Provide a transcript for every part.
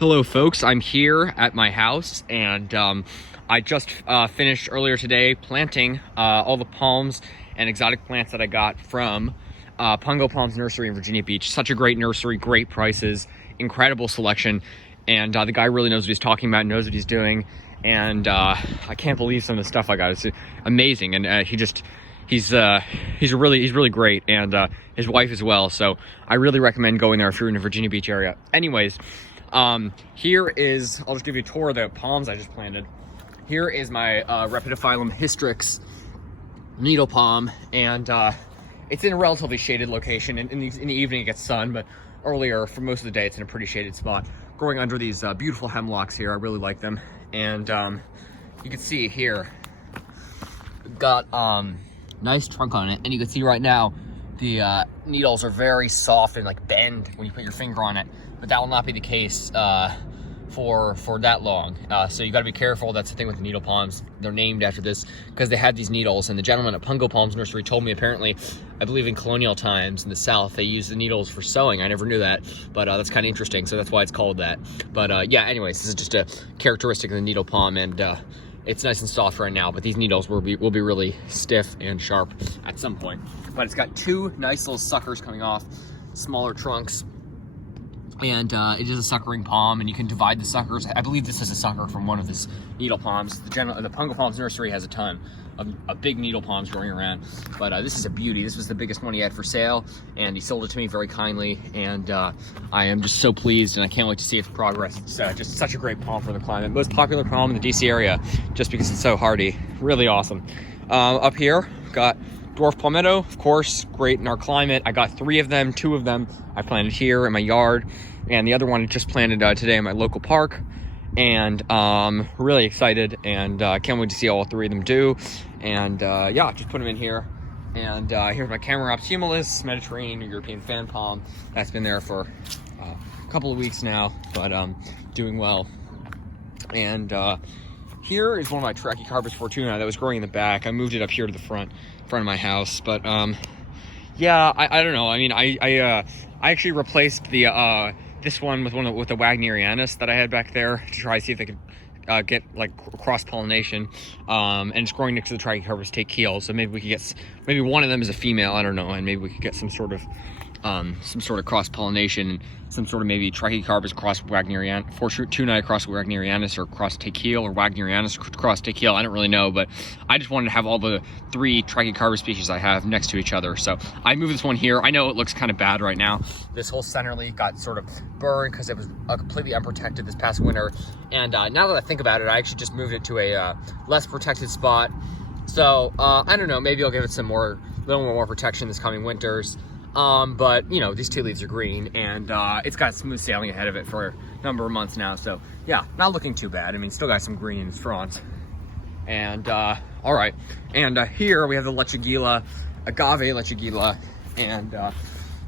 Hello folks, I'm here at my house and I just finished earlier today planting all the palms and exotic plants that I got from Pungo Palms Nursery in Virginia Beach. Such a great nursery, great prices, incredible selection, and the guy really knows what he's talking about, knows what he's doing, and I can't believe some of the stuff I got. It's amazing, and he's really great, and his wife as well, so I really recommend going there if you're in the Virginia Beach area. Anyways, here is, I'll just give you a tour of the palms I just planted. Here is my Rhepidophyllum hystrix needle palm, and it's in a relatively shaded location. In the evening it gets sun, but earlier for most of the day it's in a pretty shaded spot, growing under these beautiful hemlocks here. I really like them, and you can see here we've got nice trunk on it, and you can see right now the needles are very soft and like bend when you put your finger on it, but that will not be the case for that long. So you got to be careful. That's the thing with the needle palms. They're named after this because they had these needles, and the gentleman at Pungo Palms Nursery told me apparently, I believe in colonial times in the South, they used the needles for sewing. I never knew that, but that's kind of interesting. So that's why it's called that. But yeah, anyways, this is just a characteristic of the needle palm, and it's nice and soft right now, but these needles will be really stiff and sharp at some point. But it's got two nice little suckers coming off, smaller trunks, and it is a suckering palm, and you can divide the suckers. I believe this is a sucker from one of his needle palms. The Pungo Palms Nursery has a ton of big needle palms growing around, but this is a beauty. This was the biggest one he had for sale, and he sold it to me very kindly, and I am just so pleased, and I can't wait to see its progress. It's just such a great palm for the climate. Most popular palm in the DC area, just because it's so hardy. Really awesome. Up here, got dwarf palmetto, of course, great in our climate. I got 3 of them. 2 of them I planted here in my yard, and the other one I just planted today in my local park, and really excited, and can't wait to see all 3 of them do. And yeah, just put them in here. And here's my Camaraps humilis, Mediterranean European fan palm. That's been there for a couple of weeks now, but doing well. And here is one of my Trachycarpus fortuna that was growing in the back. I moved it up here to the front of my house, but yeah, I don't know. I mean, I actually replaced the this one with the Wagnerianus that I had back there to try to see if they could get like cross-pollination, and it's growing next to the Trachycarpus tacheal, so maybe we could get, maybe one of them is a female, I don't know, and maybe we could get some sort of cross-pollination, some sort of maybe Trachycarpus cross Wagnerianus, Fortuna cross Wagnerianus, or cross tacheal, or Wagnerianus cross tacheal. I don't really know, but I just wanted to have all the 3 Trachycarpus species I have next to each other. So I moved this one here. I know it looks kind of bad right now. This whole center leaf got sort of burned because it was completely unprotected this past winter. And now that I think about it, I actually just moved it to a less protected spot. So I don't know, maybe I'll give it some little more protection this coming winters. But you know, these tea leaves are green, and it's got smooth sailing ahead of it for a number of months now, so yeah, not looking too bad. I mean, still got some green in its front. And all right, and here we have the Lechigila, agave Lechigila, and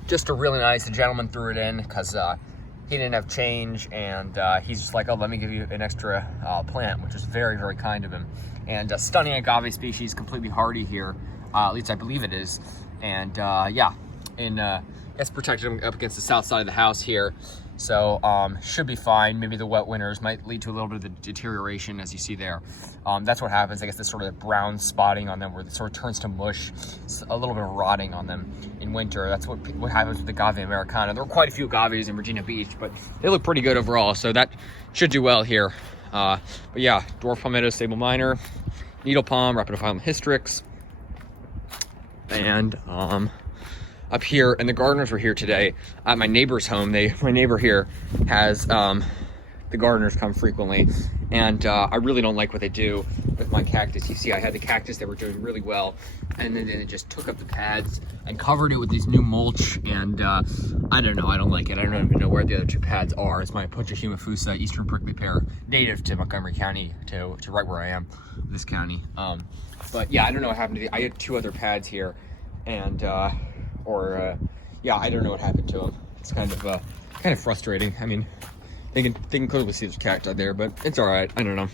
just a really nice, the gentleman threw it in because he didn't have change, and he's just like, oh, let me give you an extra plant, which is very, very kind of him. And stunning agave species, completely hardy here, at least I believe it is. And yeah, and it's protected up against the south side of the house here, so should be fine. Maybe the wet winters might lead to a little bit of the deterioration, as you see there. That's what happens. I guess this sort of brown spotting on them, where it sort of turns to mush, a little bit of rotting on them in winter. That's what happens with the agave americana. There were quite a few agaves in Virginia Beach, but they look pretty good overall, so that should do well here. But yeah, dwarf palmetto, sable minor, needle palm, Rhepidophyllum hystrix, and up here, and the gardeners were here today at my neighbor's home. My neighbor here has the gardeners come frequently, and I really don't like what they do with my cactus. You see, I had the cactus that were doing really well, and then it just took up the pads and covered it with these new mulch, and I don't know, I don't like it. I don't even know where the other 2 pads are. It's my Pungo humifusa eastern prickly pear, native to Montgomery County, to right where I am, this county. But yeah, I don't know what happened to I had 2 other pads here, and yeah, I don't know what happened to them. It's kind of frustrating. I mean, they can clearly see there's cacti there, but it's all right. I don't know.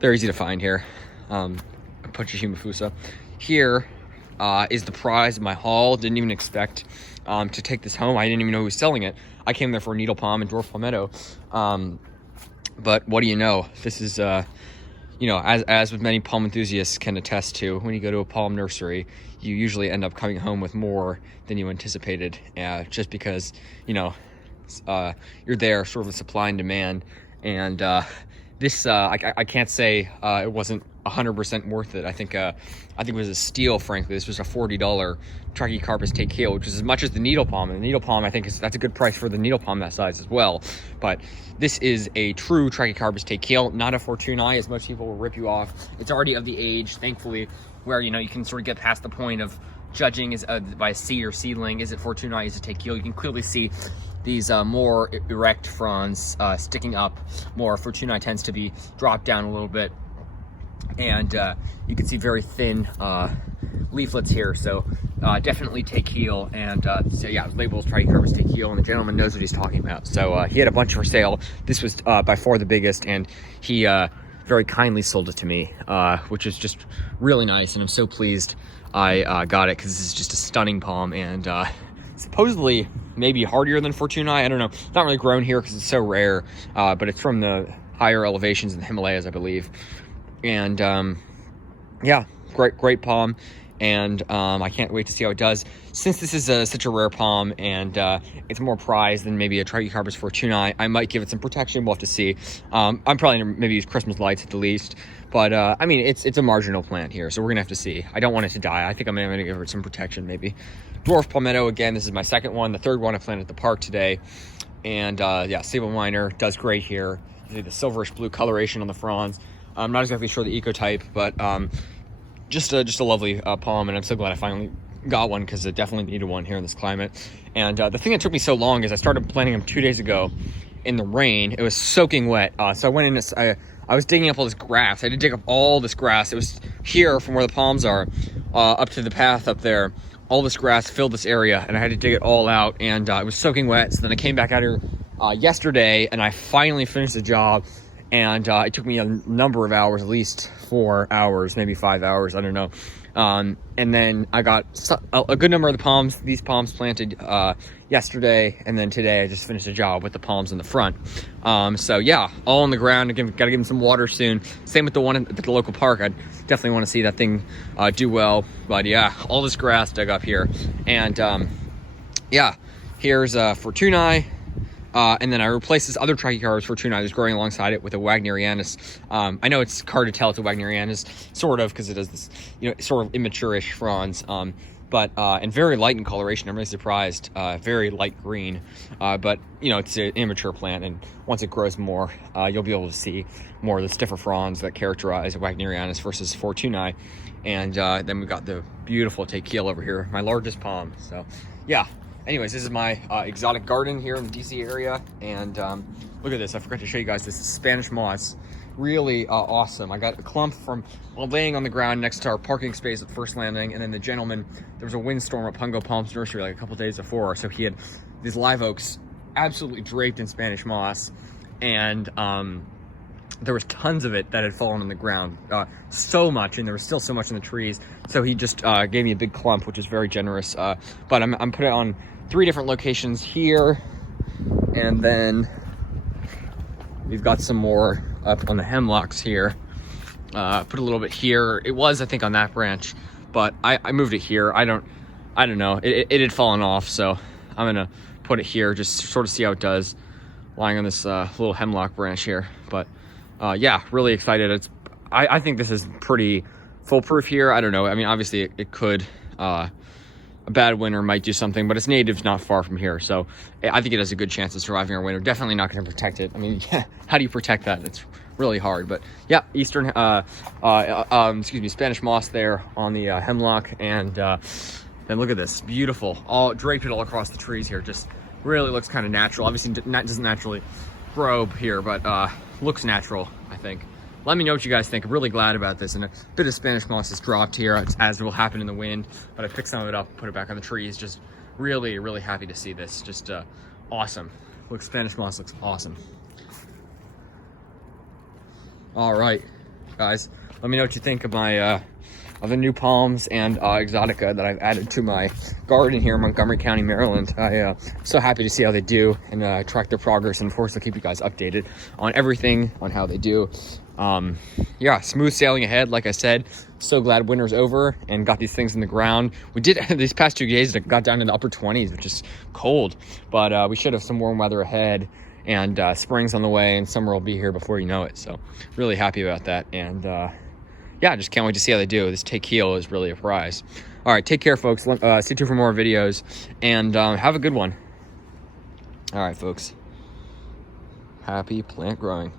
They're easy to find here. Pungo humifusa. Here is the prize of my haul. Didn't even expect to take this home. I didn't even know who was selling it. I came there for needle palm and dwarf palmetto. But what do you know? This is, you know, as with many palm enthusiasts can attest to, when you go to a palm nursery, you usually end up coming home with more than you anticipated, just because, you know, you're there sort of with supply and demand. And this, I can't say it wasn't 100% worth it. I think it was a steal, frankly. This was a $40 Trachycarpus takeo, which is as much as the needle palm. And the needle palm, I think, that's a good price for the needle palm that size as well. But this is a true Trachycarpus takeo, not a Fortunae, as most people will rip you off. It's already of the age, thankfully, where, you know, you can sort of get past the point of judging is by seed or seedling. Is it Fortunae? Is it takeo? You can clearly see these more erect fronds sticking up more. Fortunae tends to be dropped down a little bit. And you can see very thin leaflets here, so definitely takeo. And so yeah, it was labeled as Trachycarpus takeo, and the gentleman knows what he's talking about. So he had a bunch for sale. This was by far the biggest, and he very kindly sold it to me, which is just really nice, and I'm so pleased I got it, because this is just a stunning palm, and supposedly maybe hardier than Fortunae. I don't know. It's not really grown here because it's so rare, but it's from the higher elevations in the Himalayas, I believe. And yeah, great palm, and I can't wait to see how it does. Since this is such a rare palm, and it's more prized than maybe a Trachycarpus Fortunae, I might give it some protection. We'll have to see. I'm probably gonna maybe use Christmas lights at the least, but I mean, it's a marginal plant here, so we're gonna have to see. I don't want it to die. I think I'm gonna give it some protection, maybe. Dwarf palmetto, again, this is my second one. The third one I planted at the park today, and yeah, sable minor does great here. You see the silverish blue coloration on the fronds. I'm not exactly sure the ecotype, but just a lovely palm, and I'm so glad I finally got one, because I definitely needed one here in this climate. And the thing that took me so long is I started planting them 2 days ago in the rain. It was soaking wet, so I went in. I was digging up all this grass. I had to dig up all this grass. It was here from where the palms are up to the path up there. All this grass filled this area, and I had to dig it all out, and it was soaking wet. So then I came back out here yesterday, and I finally finished the job. And it took me a number of hours, at least 4 hours, maybe 5 hours, I don't know. And then I got a good number of these palms planted yesterday, and then today I just finished a job with the palms in the front. So yeah, all on the ground. Again, gotta give them some water soon. Same with the one at the local park. I definitely want to see that thing do well. But yeah, all this grass dug up here. And yeah, here's Fortunae. And then I replaced this other Trachycarpus Fortunae that's growing alongside it with a Wagnerianus. I know it's hard to tell it's a Wagnerianus, sort of, because it has this, you know, sort of immature-ish fronds, but and very light in coloration. I'm really surprised. Very light green, but you know, it's an immature plant, and once it grows more, you'll be able to see more of the stiffer fronds that characterize a Wagnerianus versus Fortunae. And then we got the beautiful takeo over here, my largest palm. So yeah. Anyways, this is my exotic garden here in the DC area, and look at this. I forgot to show you guys this. Spanish moss, really awesome. I got a clump from laying on the ground next to our parking space at First Landing, and then the gentleman, there was a windstorm at Pungo Palms Nursery like a couple days before, so he had these live oaks absolutely draped in Spanish moss, and there was tons of it that had fallen on the ground, so much, and there was still so much in the trees, so he just gave me a big clump, which is very generous. But I'm putting it on 3 different locations here, and then we've got some more up on the hemlocks here. Put a little bit here. It was, I think, on that branch, but I moved it here. I don't know. It had fallen off, so I'm gonna put it here, just sort of see how it does, lying on this little hemlock branch here. But yeah, really excited. I think this is pretty foolproof here. I don't know. I mean, obviously it could. A bad winter might do something, but its native's not far from here, so I think it has a good chance of surviving our winter. Definitely not going to protect it. I mean, yeah, how do you protect that? It's really hard. But yeah, Spanish moss there on the hemlock, and then look at this, beautiful, all draped all across the trees here. Just really looks kind of natural. Obviously, doesn't naturally grow here, but looks natural, I think. Let me know what you guys think. I'm really glad about this, and a bit of Spanish moss has dropped here, as will happen in the wind, but I picked some of it up, put it back on the trees. Just really, really happy to see this. Just awesome. Look, Spanish moss looks awesome. All right, guys, let me know what you think of my of the new palms and exotica that I've added to my garden here in Montgomery County, Maryland. I'm so happy to see how they do and track their progress, and of course I'll keep you guys updated on everything, on how they do. Yeah, smooth sailing ahead. Like I said, so glad winter's over and got these things in the ground. We did these past 2 days, it got down in the upper 20s, which is cold, but we should have some warm weather ahead, and spring's on the way and summer will be here before you know it. So really happy about that, and yeah, just can't wait to see how they do. This take heel is really a prize. All right, take care, folks. Stay tuned for more videos, and have a good one. All right, folks, happy plant growing.